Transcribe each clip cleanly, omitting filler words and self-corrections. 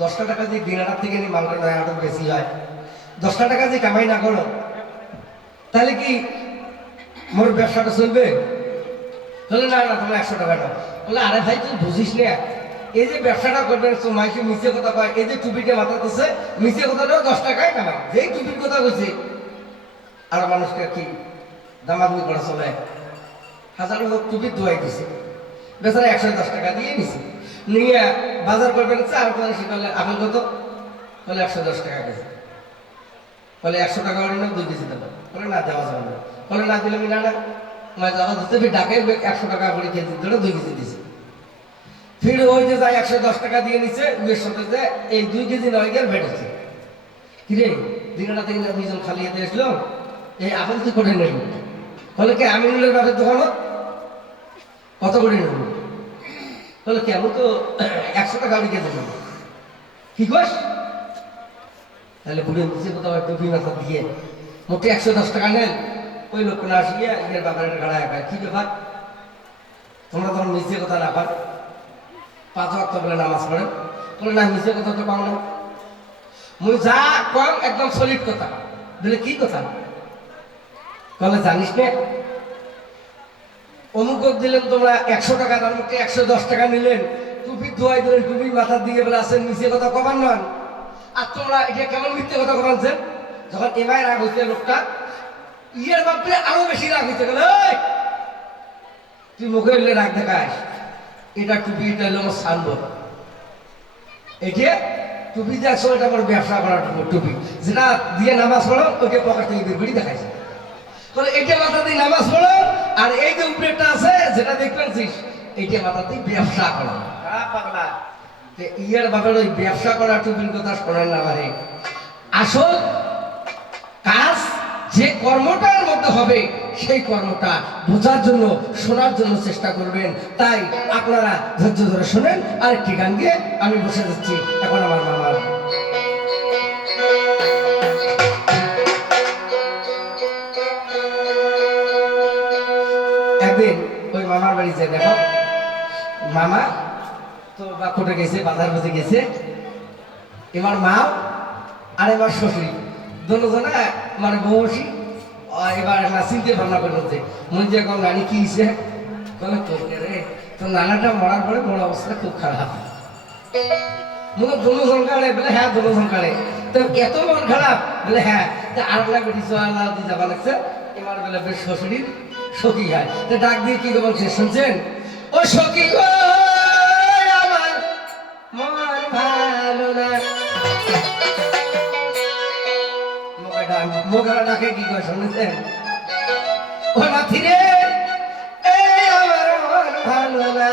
10টা টাকা যে দিনাটার থেকে নি মালটা নয় আরো বেশি হয়। 10টা টাকা যে কামাই না করো তাহলে কি মোর ব্যবসাটা চলবে? বলে না না তুমি 100 টাকা নাও। বলে আরে ভাই তুই বুঝিস না, এই যে ব্যবসাটা করবেন মাইকে মিছে কথা কয়, এই যে টুপিকে মাথাতেছে মিছে কথাটাও 10 টাকায় কামাই। যেই টুপির কথা কইছে আর মানুষকে কি দামাদামি করা চলে? হাজারো লোক টুপি ধোয়াই দিছে, বেচারা 110 টাকা দিয়ে নিছে, নিয়ে বাজার করবেন আর কোথায় শিখালে আপনি কত? বলে 110 টাকা কেজি। বলে 100 টাকা হলে না 2 কেজি দেবো। বলে না দেওয়া যাবে না। বলে না দিলে আমি না না যাওয়া ধরতে ফির ডাকাই 100 টাকা করে কেজি ধরে 2 কেজি দিছে। ফির ওই যে যায় 110 টাকা দিয়ে নিচ্ছে, উয়ের সাথে যে এই 2 কেজি নয় গেল ভেটেছে। কিরে দিনটা থেকে দুইজন খালি হাতে আসলো, এই আপনি কি করে নেব? বলে কি আমি নিলে বাপের দোকান কত করে নেব? বলে কেমন তো 100 টাকা আমি কেজি নেব। কি কস? তাহলে বুড়ি দিচ্ছে কোথাও টুপি মাথা দিয়ে মোটে 110 টাকা নেন। ওই লোক না আসিয়া এর বাজারের গাড়ায় একা কি ব্যাপার? তোমরা তখন মিশে কথা না পার 5 ওয়াক্ত বলে নামাজ পড়ে? বলে না মিশে কথা তো পাও না। মুই যা কম একদম সলিড কথা। বলে কি কথা? বলে জানিস না অমুক দিলেন তোমরা 100 টাকা, তার মধ্যে 110 টাকা নিলেন, টুপি ধোয়াই দিলেন, টুপি মাথা দিয়ে বলে আসেন মিশে কথা কমান নন। আর তোমরা এটা কেমন মিথ্যে কথা কমাচ্ছেন? যখন এবার রাগ হয়েছে লোকটা, ইয়ের বাপরে আরো বেশি রাগ হয়েছে। গেল তুই মুখে এলে রাগ দেখাস, এটা টুপি, এটা হলো আমার সানবো, এটা টুপি যে আসলে এটা আমার ব্যবসা করার টুপি, যেটা দিয়ে নামাজ পড়ো ওকে পকেট থেকে বের করে দেখাইছে। তাহলে এইটা মাথা দিয়ে নামাজ পড়ো, আর এই যে উপরেটা আছে যেটা দেখবেন এইটা মাথা দিয়ে ব্যবসা করো। পাগলা ইয়ের বাপের ওই ব্যবসা করা টুপির কথা শোনেন না। মানে আসল কাজ যে কর্মটার মধ্যে হবে সেই কর্মটা বোঝার জন্য শোনার জন্য চেষ্টা করবেন। তাই আপনারা ধৈর্য ধরে শোনেন। আর একটি গান গিয়ে আমি বসে যাচ্ছি এখন আমার মামার। একদিন ওই মামার বাড়ি যে দেখো, মামা তো বাকুটে গেছে, বাজার বুঝে গেছে, এবার মাও আর এবার শ্বশুরি দুজনে মানে বসি এবার না চিনতে ভাবনা করে হচ্ছে মনে যে এখন নানি কি হিসে রে তো নানাটা মরার পরে মোর অবস্থা খুব খারাপ। মনে দুজন কাড়ে বলে হ্যাঁ দুজন কাড়ে, তো এত মন খারাপ বলে হ্যাঁ আর লাগবে আল্লাহ দিয়ে যাবা লাগছে। এবার বলে বেশ শ্বশুরির সখী হয়, তো ডাক দিয়ে কি বলছে শুনছেন? ও সখী গো আমার মন ভালো না। মোগরা ডাকে কি কয় শুনেছেন? ও নাথি রে এই আমার মন ভালো না।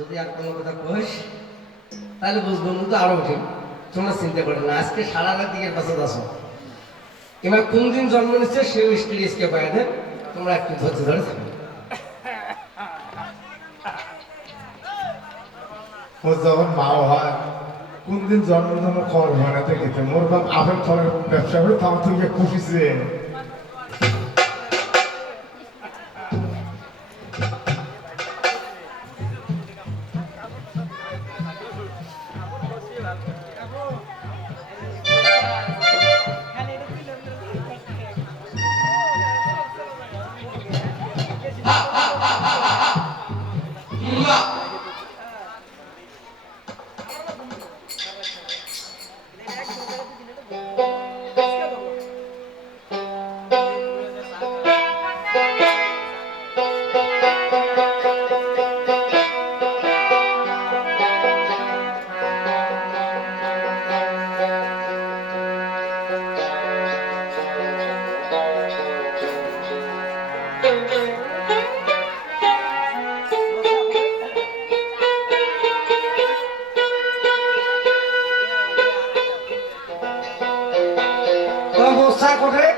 যদি আর কোনো কথা কইস তাহলে বুঝবো তো আরো ঠিক তোমরা চিন্তা করে না আজকে সারা রাত দিকের পাশে আসো এবার কোন দিন জন্ম নিচ্ছে সেও স্টেডিয়াসকে পায় দেন তোমরা একটু ধৈর্য ধরে থাকো ও যখন মাও হয় কোন দিন জন্ম খবর বানাতে গেছে মোর বাপ আপেল ফলের ব্যবসা করে তাও তুই খুশিছে বস্তা কোথায়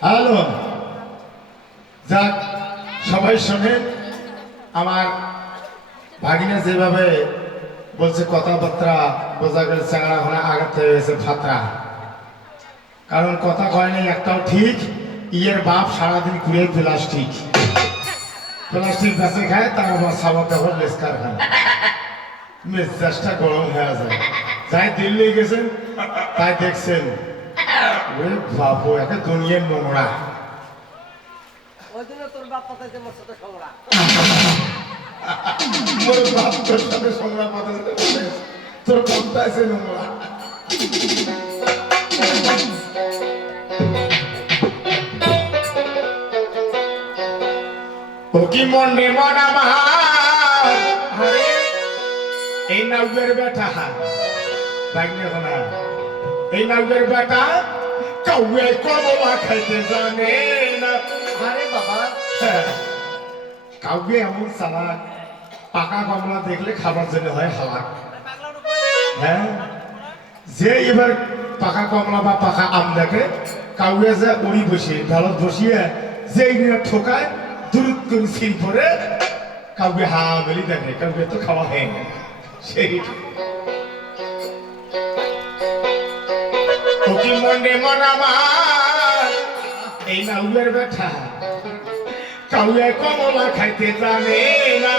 হ্যালো যাক সবাই শোনেন আমার ভাগিনা যেভাবে বলছে কথাবার্তা বোঝা গেল চাঙড়া ঘোড়া আঘাত হয়ে গেছে ফাতরা কারণ কথা কয় নাই একটাও ঠিক ইয়ের বাপ সারাদিন কুড়িয়ে প্লাস্টিক প্লাস্টিক গাছে খায় তার আবার সাবান কাপড় লেস্কার খায় মেজাজটা গরম হয়ে যায় যাই দিল্লি গেছেন তাই দেখছেন ওরে বাবু একটা দুনিয়ার নোংরা তোর বাপ পাতাইছে মোর সাথে সংগ্রা মোর বাপ তোর সাথে সংগ্রাম পাতাইছে তোর বাপটা আছে নোংরা ও কি মনে মনা এই নাউয়ের বেটা বাগনে হনা এই নাউয়ের বেটা কাউয়ে কমলা খাইতে জানে না আরে বাবা কাউকে এমন সালাদ পাকা কমলা দেখলে খাবার জন্য হয় হালাক হ্যাঁ যে এবার পাকা কমলা বা পাকা আম দেখে কাউকে যে উড়ি বসিয়ে ঢালত বসিয়ে যে ঠোকায় দূরত করে সিল পরে কাউকে হা বলি দেখে কাউকে তো খাওয়া হয় না সেই কি মনে মনামার এই নাউয়ের বেটা কাউয়ে কমলা খাইতে জানে না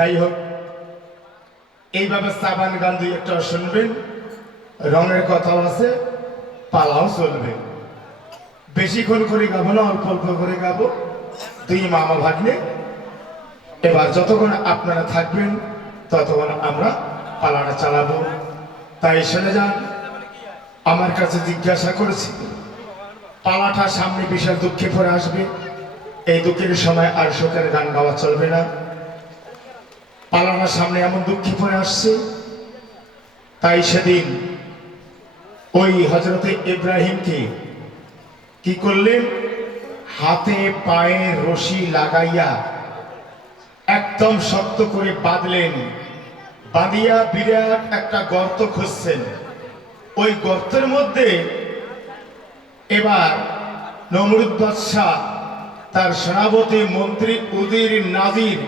যাই হোক, এইভাবে চাবান গান দুই একটা শুনবেন, রঙের কথাও আছে, পালাও চলবে। বেশিক্ষণ করে গাবো না, অল্প অল্প করে গাবো, দুই মামা ভাগ্নে। এবার যতক্ষণ আপনারা থাকবেন ততক্ষণ আমরা পালাটা চালাবো। তাই শুনে যান, আমার কাছে জিজ্ঞাসা করেছি পালাটা সামনে বিশাল দুঃখে পড়ে আসবে, এই দুঃখের সময় আর শোকের গান গাওয়া চলবে না। পালাটা সামনে এমন দুঃখে পড়ে আসছে, তাই সেদিন ওই হযরতে ইব্রাহিমকে কি করলেন, হাতে পায়ে রশি লাগাইয়া একদম শক্ত করে বাঁধলেন। বাঁধিয়া বিরাট একটা গর্ত খুঁজছেন। ওই গর্তের মধ্যে এবার নমরুদ বাদশাহ তার সেনাপতি, মন্ত্রী, উজির, নাজির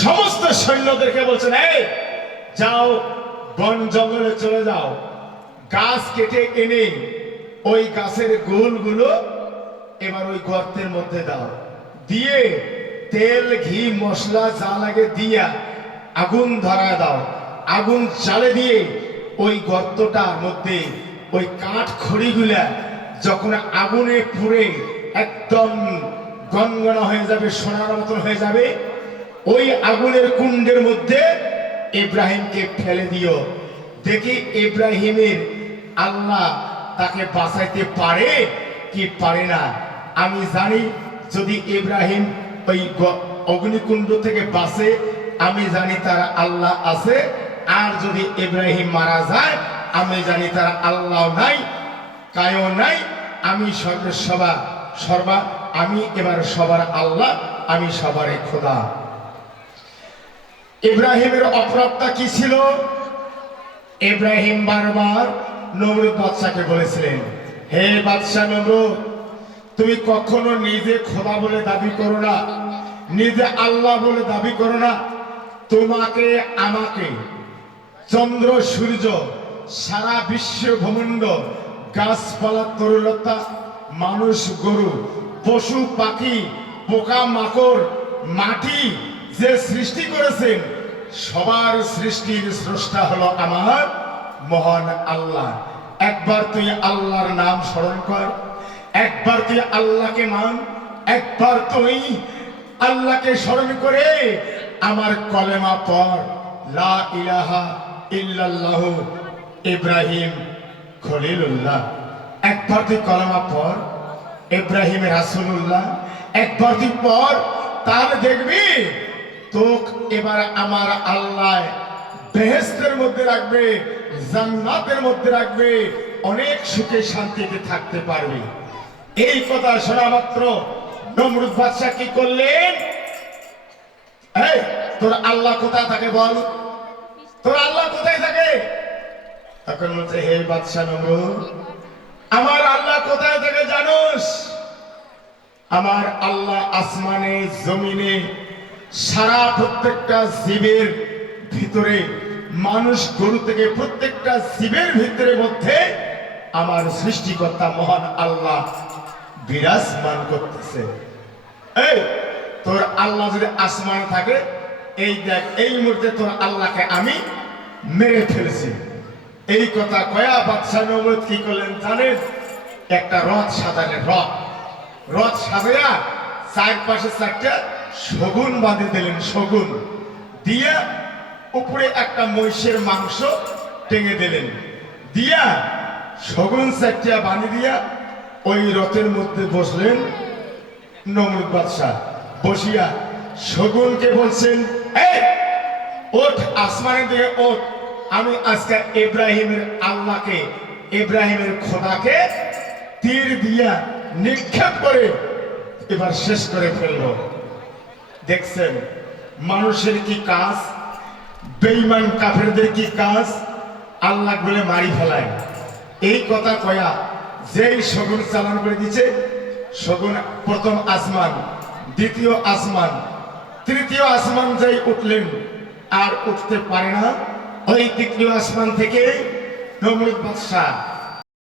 সমস্ত সৈন্যদেরকে বলছেন, এই যাও, বন জঙ্গলে চলে যাও, গাছ কেটে এনে ওই গাছের গোলগুলো এবার ওই গর্তের মধ্যে দাও, দিয়ে তেল, ঘি, মশলা যা লাগে দিয়া আগুন ধরা দাও। আগুন জ্বালে দিয়ে ওই গর্তটার মধ্যে ওই কাঠ খড়িগুলা যখন আগুনে পুড়ে একদম গনগনা হয়ে যাবে, সোনার মতন হয়ে যাবে, ওই আগুনের কুণ্ডের মধ্যে ইব্রাহিমকে ফেলে দিও। দেখি ইব্রাহিমের আল্লাহ তাকে বাঁচাইতে পারে কি পারে না। আমি জানি যদি ইব্রাহিম ওই অগ্নিকুণ্ড থেকে বাঁচে, আমি জানি তার আল্লাহ আছে। আর যদি ইব্রাহিম মারা যায়, আমি জানি তার আল্লাহ নাই, কায়ও নাই। আমি সর্বা আমি এবার সবার আল্লাহ, আমি সবারই খোদা। ইব্রাহিমের অপরাধটা কি ছিল? ইব্রাহিম বারবার নমরুদ বাদশাকে বলেছিলেন, হে বাদশাহ নমরুদ, তুমি কখনো নিজে খোদা বলে দাবি করো না, নিজে আল্লাহ বলে দাবি করো না। তোমাকে, আমাকে, চন্দ্র, সূর্য, সারা বিশ্ব ব্রহ্মাণ্ড, গাছপালা, তরুলতা, মানুষ, গরু, পশু, পাখি, পোকা মাকড়, মাটি যে সৃষ্টি করেছেন, সবার সৃষ্টির স্রষ্টা হলো আমার মহান আল্লাহ। একবার তুই আল্লাহর নাম স্মরণ কর, একবার তুই আল্লাহকে মান, একবার তুই আল্লাহকে স্মরণ করে আমার কলেমা পড়, লা ইলাহা ইল্লাল্লাহ ইব্রাহিম খলিলুল্লাহ। একবার তুই কলেমা পড়, ইব্রাহিম রাসূলুল্লাহ, একবার তুই পড়, তাহলে দেখবি তোকে এবার আমার আল্লাহ বেহেশতের মধ্যে রাখবে, জান্নাতের মধ্যে রাখবে, অনেক সুখে শান্তিতে থাকতে পারবি। এই কথা শোনা মাত্র নমরুদ বাদশাহ কি করলেন, এই তোর আল্লাহ কোথায় থাকে বল, তোর আল্লাহ কোথায় থাকে? তখন বলছে, হে বাদশাহ নমরুদ, আমার আল্লাহ কোথায় থাকে জানোস? আমার আল্লাহ আসমানে, জমিনে, সারা প্রত্যেকটা জীবের ভিতরে, মানুষ, গরু থেকে প্রত্যেকটা জীবের ভিতরে মধ্যে আমার সৃষ্টিকর্তা মহান আল্লাহ বিরাজমান করতেছে। এই তোর আল্লাহ যদি আসমানে থাকে, এই দেখ, এই মুহূর্তে তোর আল্লাহকে আমি মেরে ফেলেছি। এই কথা কয়া বাদশাহ নমরুদ কি করলেন জানেন? একটা রথ সাজালেন, রথ সাজাইয়া চারপাশে চারটা শগুন বাঁধে দিলেন, শগুন দিয়া উপরে একটা মহিষের মাংস টেঙে দিলেন, দিয়া শগুন চারটা বাঁধে দিয়া ওই রথের মধ্যে বসলেন নমরুদ বাদশাহ। বসিয়া শগুনকে বলছেন, এই ওঠ, আসমানে দিয়ে ওঠ, আমি আজকে ইব্রাহিমের আল্লাহকে, ইব্রাহিমের খোদাকে তীর দিয়া নিক্ষেপ করে এবার শেষ করে ফেলবো। দেখছেন মানুষের কি কাজ, বেঈমান কাফেরদের কি কাজ, আল্লাহ বলে মারি ফেলায়। এই কথা কয়া যেই শগুন চালান করে দিচ্ছে, শগুন প্রথম আসমান, দ্বিতীয় আসমান, তৃতীয় আসমান যাই উঠলেন, আর উঠতে পারে না। ওই তৃতীয় আসমান থেকে নমরুদ বাদশাহ